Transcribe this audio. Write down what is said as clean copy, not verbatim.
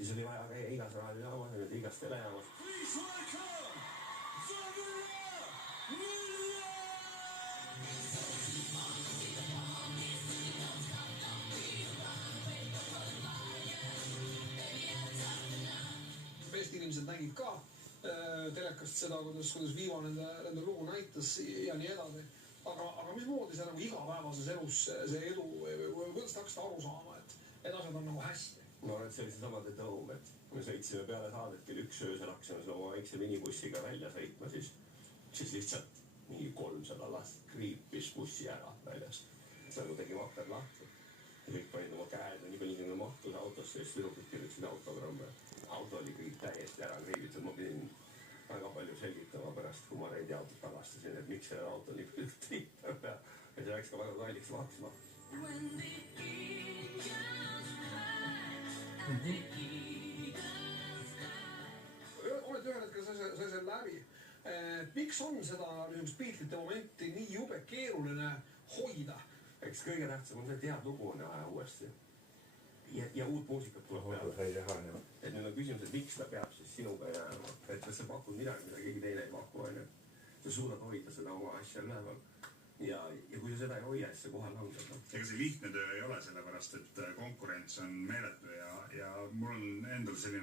Siis oli vaja käia igas raadiojaamas ja igas telejaamas. Eesti inimesed nägid ka telekast seda, kuidas Viiva nende lugu näitas ja nii edasi. Aga mismoodi see nagu igapäevases elus see edu või kuidas te hakkasite aru saama, et asjad on nagu hästi? Ma arvan, et see oli see sama tõum, et me sõitsime peale saadet kell 1 öösel, hakkasime selle oma väikse minibussiga välja sõitma, siis lihtsalt mingi 300 last kriipis bussi ära väljast. See nagu tegi makker lahti. Ja kõik panid oma käed ja nii palju sinna mahtus autosse ja siis tüdrukud kirjutasid autogramme. Auto oli kõik täiesti ära kriibitud, ma pidin väga palju selgitama pärast, kui ma reidi autot tagastasin, et miks selle auto nii palju triipab ja see läks ka väga kalliks maksma. Olete ühel hetkel sai see läbi. Miks on seda Beatlesite momenti nii jube keeruline hoida? Eks kõige tähtsam on see, et head lugu on vaja uuesti. Ja uut muusikat tuleb peale. Et nüüd on küsimus, et miks ta peab siis sinuga jääma. Et sa pakud midagi, mida keegi teine ei paku. Sa suudad hoida seda oma asja üleval. Ja kui sa seda ei hoia, siis see kohe langeb. Ega see lihtne töö ei ole sellepärast, et konkurents on meeletu ja mul on endal selline